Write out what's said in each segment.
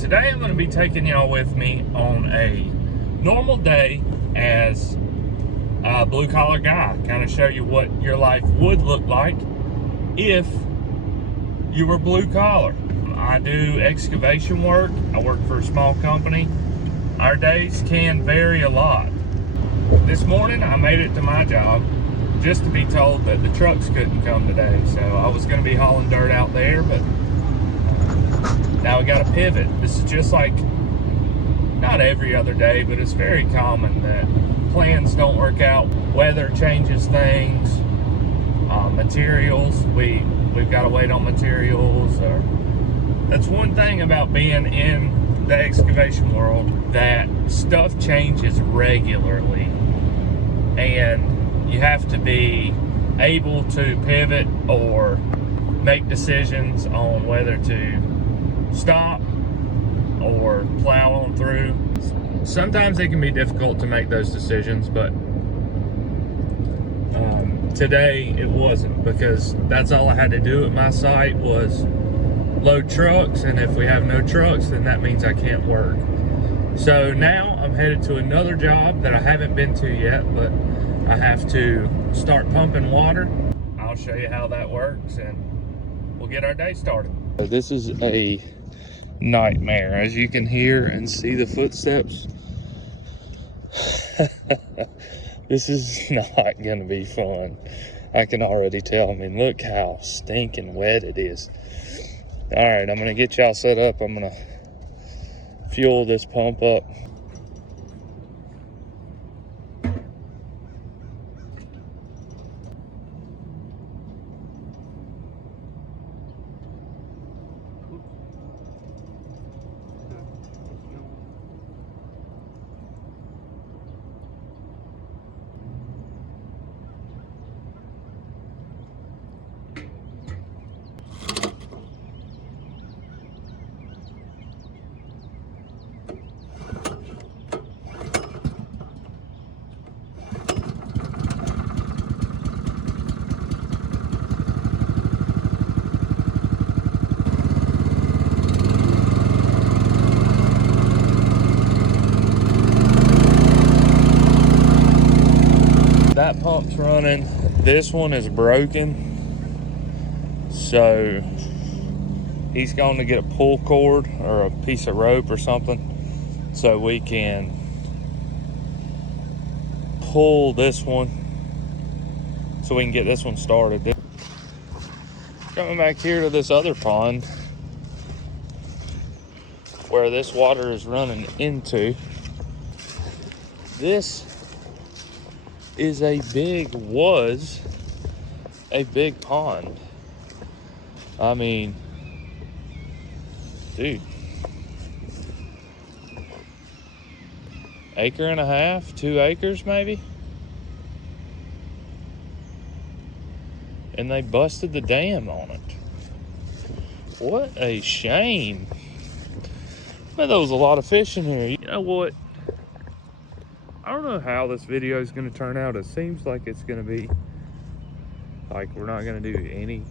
Today I'm going to be taking y'all with me on a normal day as a blue collar guy. Kind of show you what your life would look like if you were blue collar. I do excavation work. I work for a small company. Our days can vary a lot. This morning I made it to my job just to be told that the trucks couldn't come today. So I was going to be hauling dirt out there, but now we got to pivot. This is just like, not every other day, but it's very common that plans don't work out. Weather changes things. Materials, we've got to wait on materials. That's one thing about being in the excavation world, that stuff changes regularly. And you have to be able to pivot or make decisions on whether to stop or plow on through. Sometimes it can be difficult to make those decisions, but today it wasn't, because that's all I had to do at my site was load trucks, and if we have no trucks, then that means I can't work. So now I'm headed to another job that I haven't been to yet, but I have to start pumping water. I'll show you how that works and we'll get our day started. This is a nightmare, as you can hear and see the footsteps. This is not gonna be fun. I can already tell. I mean, look how stinking wet it is. All right, I'm gonna get y'all set up. I'm gonna fuel this pump up. That pump's running. This one is broken, so he's going to get a pull cord or a piece of rope or something so we can pull this one, so we can get this one started. Coming back here to this other pond where this water is running into. This is was a big pond. I mean, dude, 1.5 acres, 2 acres maybe. And they busted the dam on it. What a shame. But there was a lot of fish in here. You know what? I don't know how this video is going to turn out. It seems like it's going to be like we're not going to do any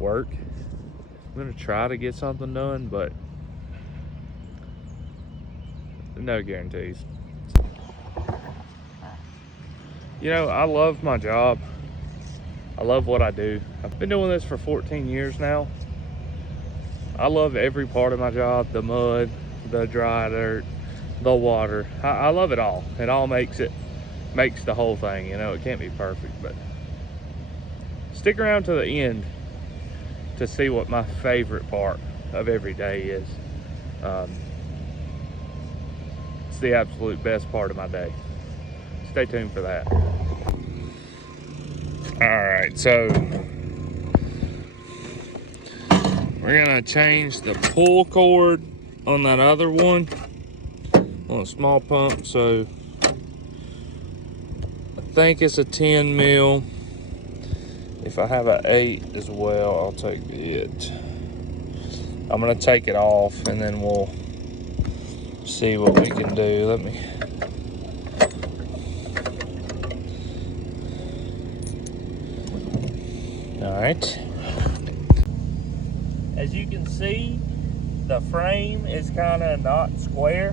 work. I'm going to try to get something done, but no guarantees. You know, I love my job. I love what I do. I've been doing this for 14 years now. I love every part of my job, the mud, the dry dirt, the water. I love it all. It all makes the whole thing. You know, it can't be perfect, but stick around to the end to see what my favorite part of every day is. It's the absolute best part of my day. Stay tuned for that. All right, so we're gonna change the pull cord on that other one, on a small pump. So I think it's a 10 mil. If I have an 8 as well, I'll take it. I'm gonna take it off and then we'll see what we can do. Let me. All right. As you can see, the frame is kind of not square.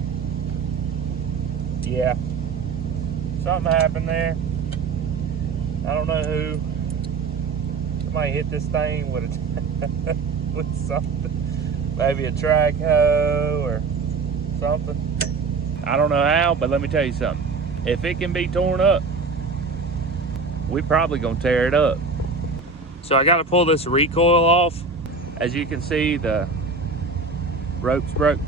Yeah, something happened there. I don't know who. Somebody hit this thing with a with something, maybe a track hoe or something. I don't know how, but let me tell you something. If it can be torn up, we probably gonna tear it up. So I got to pull this recoil off. As you can see, the rope's broke.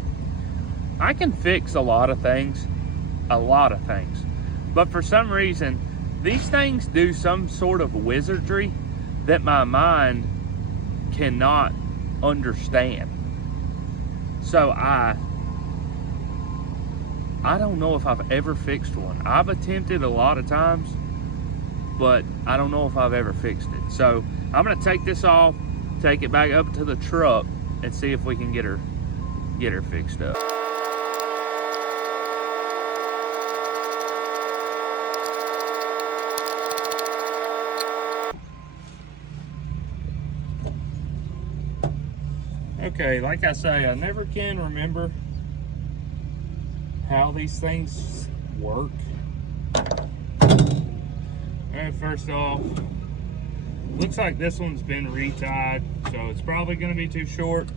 I can fix a lot of things, but for some reason these things do some sort of wizardry that my mind cannot understand. So I don't know if I've ever fixed one. I've attempted a lot of times, but I don't know if I've ever fixed it. So I'm gonna take this off, take it back up to the truck, and see if we can get her fixed up. Okay, like I say, I never can remember how these things work. Alright, first off, looks like this one's been retied, so it's probably going to be too short.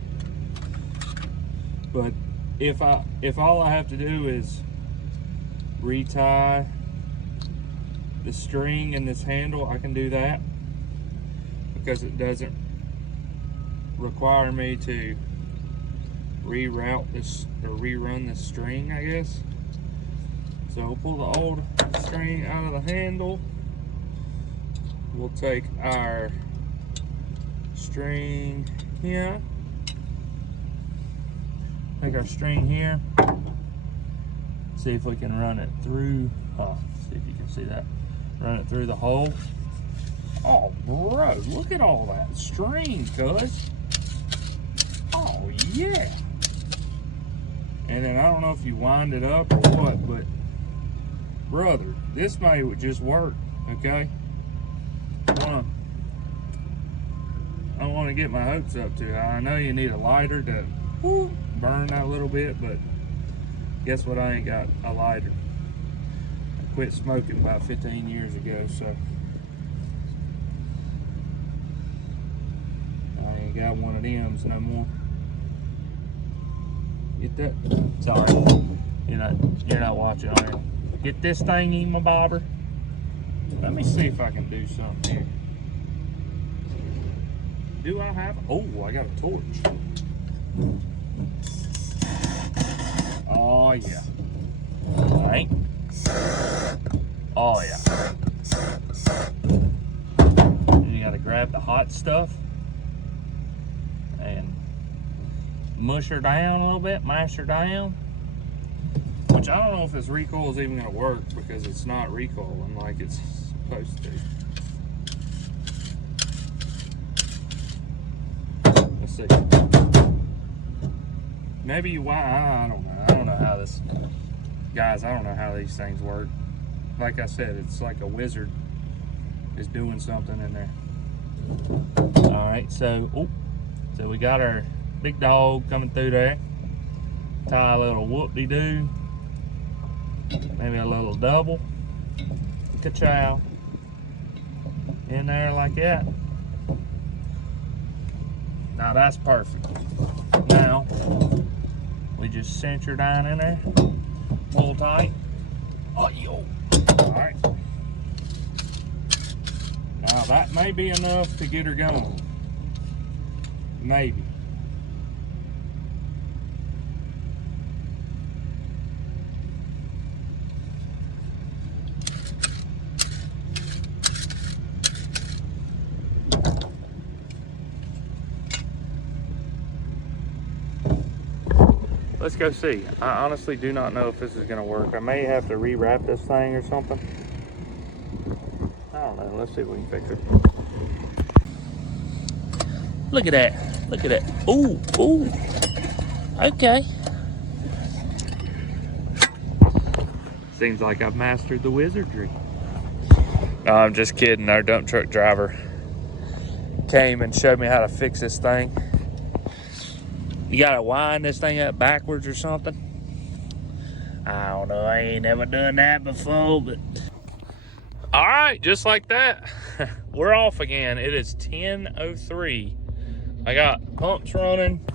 But if all I have to do is retie the string and this handle, I can do that, because it doesn't require me to reroute this or rerun this string, I guess. So we'll pull the old string out of the handle. We'll take our string here. Take our string here. See if we can run it through. See if you can see that. Run it through the hole. Oh, bro, look at all that string, cuz. Oh, yeah. And then I don't know if you wind it up or what, but brother, this may just work, okay? I don't want to get my hopes up too high. I know you need a lighter to burn that a little bit, but guess what? I ain't got a lighter. I quit smoking about 15 years ago, so I ain't got one of them no more. Get that? Sorry, you're not watching on here. Get this thingy, my bobber. Let me see if I can do something here. Do I have? Oh, I got a torch. Oh yeah. All right. Oh yeah. You gotta grab the hot stuff and mush her down a little bit, mash her down. Which I don't know if this recoil is even gonna work, because it's not recoiling like it's supposed to. Let's see. Maybe I don't know. I don't know how this, guys, I don't know how these things work. Like I said, it's like a wizard is doing something in there. All right, so we got our big dog coming through there. Tie a little whoop-de-doo. Maybe a little double. Ka-chow. In there like that. Now that's perfect. Now, we just cinch her down in there. Pull tight. Oh, yo. Alright. Now that may be enough to get her going. Maybe. Let's go see. I honestly do not know if this is gonna work. I may have to rewrap this thing or something. I don't know. Let's see if we can fix it. Look at that. Look at that. Ooh, ooh. Okay. Seems like I've mastered the wizardry. No, I'm just kidding. Our dump truck driver came and showed me how to fix this thing. You gotta wind this thing up backwards or something. I don't know, I ain't never done that before, but. All right, just like that, we're off again. It is 10:03. I got pumps running.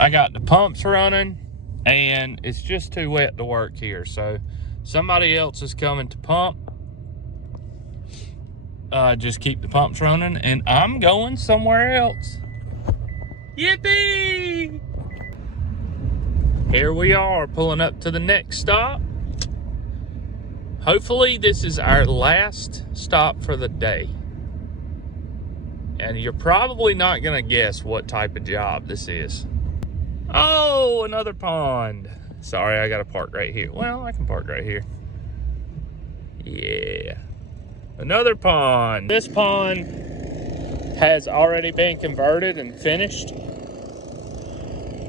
I got the pumps running, and it's just too wet to work here. So somebody else is coming to pump. Just keep the pumps running, and I'm going somewhere else. Yippee! Here we are, pulling up to the next stop. Hopefully this is our last stop for the day. And you're probably not gonna guess what type of job this is. Oh, another pond. Sorry, I gotta park right here. Well, I can park right here. Yeah. Another pond. This pond has already been converted and finished.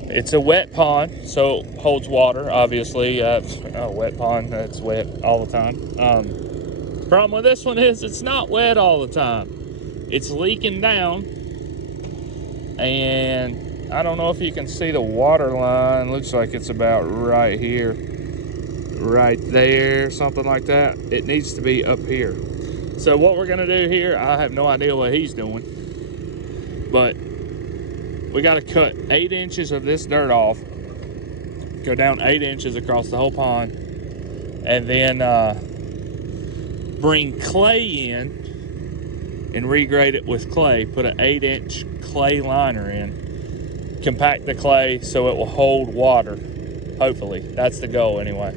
It's a wet pond, so it holds water, obviously. A wet pond, that's wet all the time. The problem with this one is it's not wet all the time. It's leaking down, and I don't know if you can see the water line. Looks like it's about right here, right there, something like that. It needs to be up here. So what we're gonna do here, I have no idea what he's doing, but we gotta cut 8 inches of this dirt off, go down 8 inches across the whole pond, and then bring clay in and regrade it with clay. Put an 8-inch clay liner in, compact the clay so it will hold water. Hopefully, that's the goal anyway.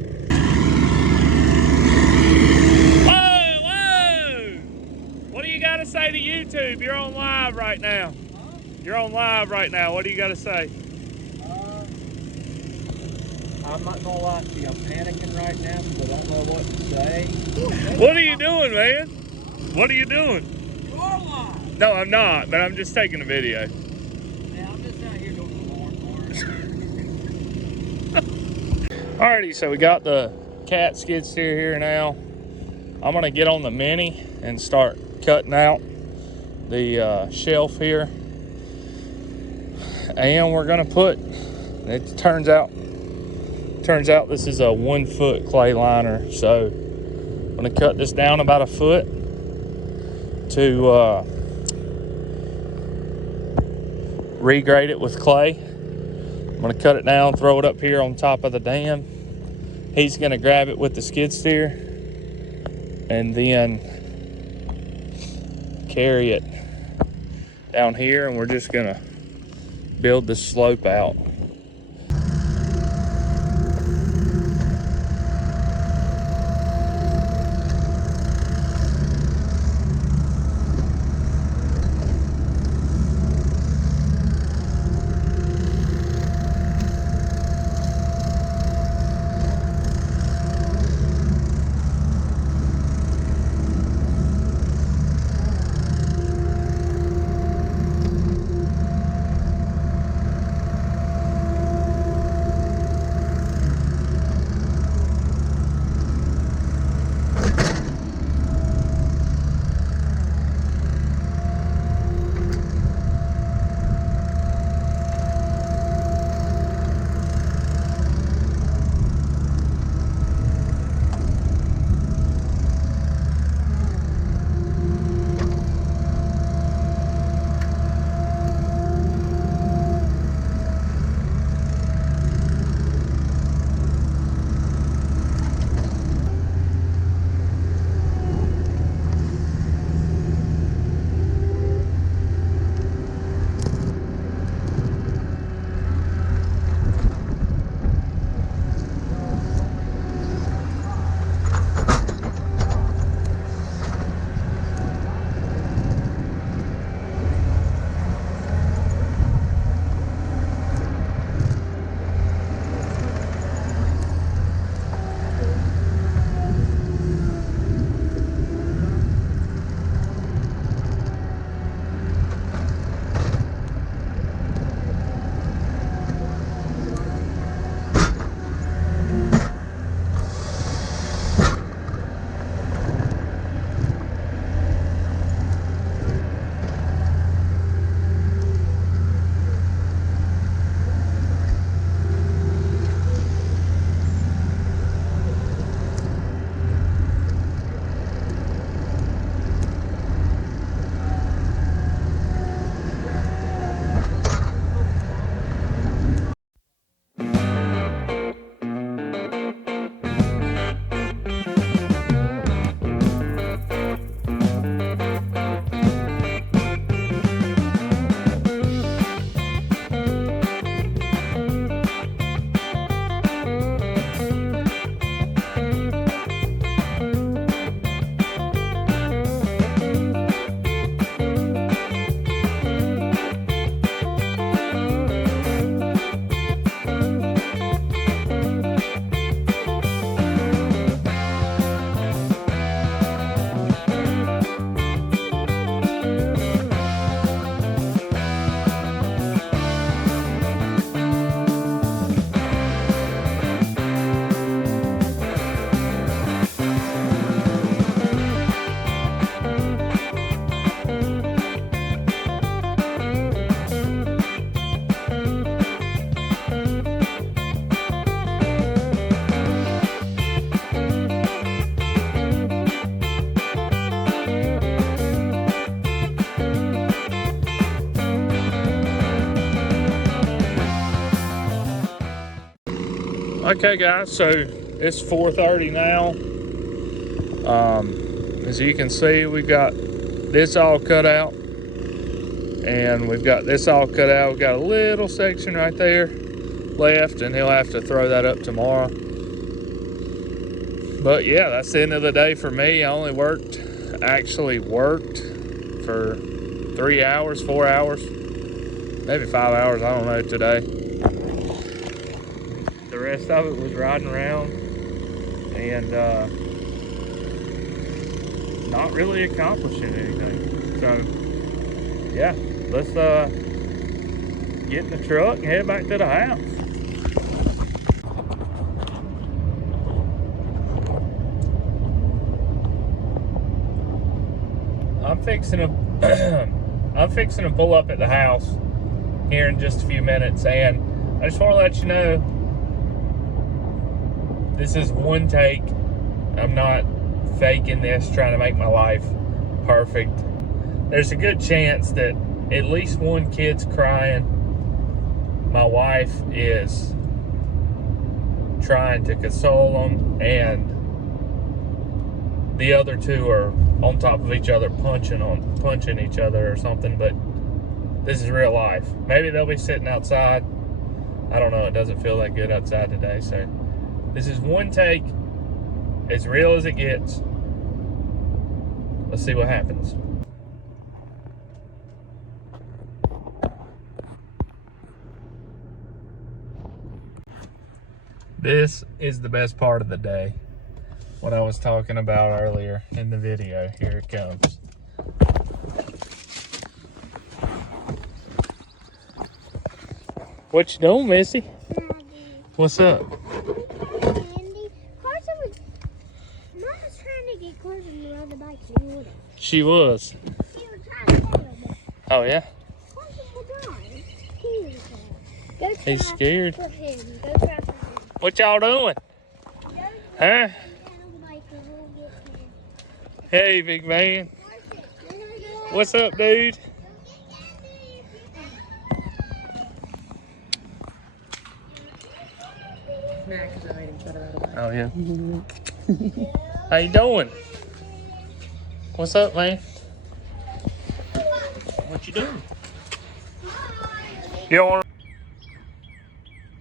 Whoa, whoa! What do you gotta say to YouTube? You're on live right now. You're on live right now. What do you got to say? I'm not gonna lie to you. I'm panicking right now because I don't know what to say. What are you doing, man? What are you doing? You are live. No, I'm not, but I'm just taking a video. Yeah, I'm just out here doing the lawn. Alrighty, so we got the cat skid steer here now. I'm gonna get on the Mini and start cutting out the shelf here. And we're gonna put, it turns out this is a 1 foot clay liner. So I'm gonna cut this down about 1 foot to regrade it with clay. I'm gonna cut it down, throw it up here on top of the dam. He's gonna grab it with the skid steer and then carry it down here, and we're just gonna build the slope out. Okay guys, so it's 4:30 now. As you can see, we've got this all cut out, and we've got this all cut out. We've got a little section right there left, and he'll have to throw that up tomorrow. But yeah, that's the end of the day for me. I only actually worked for 3 hours, 4 hours, maybe 5 hours, I don't know today. The rest of it was riding around and not really accomplishing anything. So yeah, let's get in the truck and head back to the house. I'm fixing to pull up at the house here in just a few minutes, and I just want to let you know this is one take. I'm not faking this, trying to make my life perfect. There's a good chance that at least one kid's crying. My wife is trying to console them, and the other two are on top of each other, punching each other or something. But this is real life. Maybe they'll be sitting outside. I don't know. It doesn't feel that good outside today. So this is one take, as real as it gets. Let's see what happens. This is the best part of the day. What I was talking about earlier in the video. Here it comes. What you doing, Missy? What's up? Candy. Carson was. Mom was trying to get Carson to ride the bike. She was. She was trying to tell him. Oh yeah? Carson will die. He was scared. Go try. He's scared. For him. Go try for him. What y'all doing? Huh? Hey, big man. What's up, dude? Oh yeah. How you doing? What's up, man? What you doing? You don't want?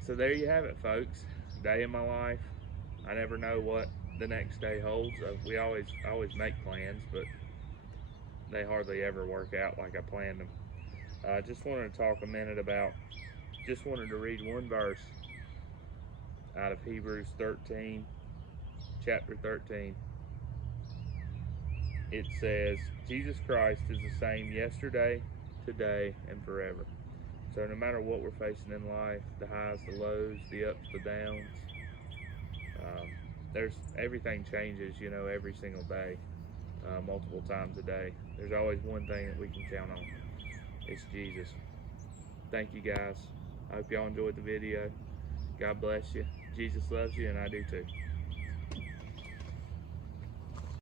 So there you have it, folks. Day in my life. I never know what the next day holds. I always make plans, but they hardly ever work out like I planned them. I just wanted to talk a minute about. Just wanted to read one verse out of Hebrews 13, chapter 13. It says, Jesus Christ is the same yesterday, today, and forever. So no matter what we're facing in life, the highs, the lows, the ups, the downs, everything changes, every single day, multiple times a day. There's always one thing that we can count on. It's Jesus. Thank you guys. I hope y'all enjoyed the video. God bless you. Jesus loves you, and I do too.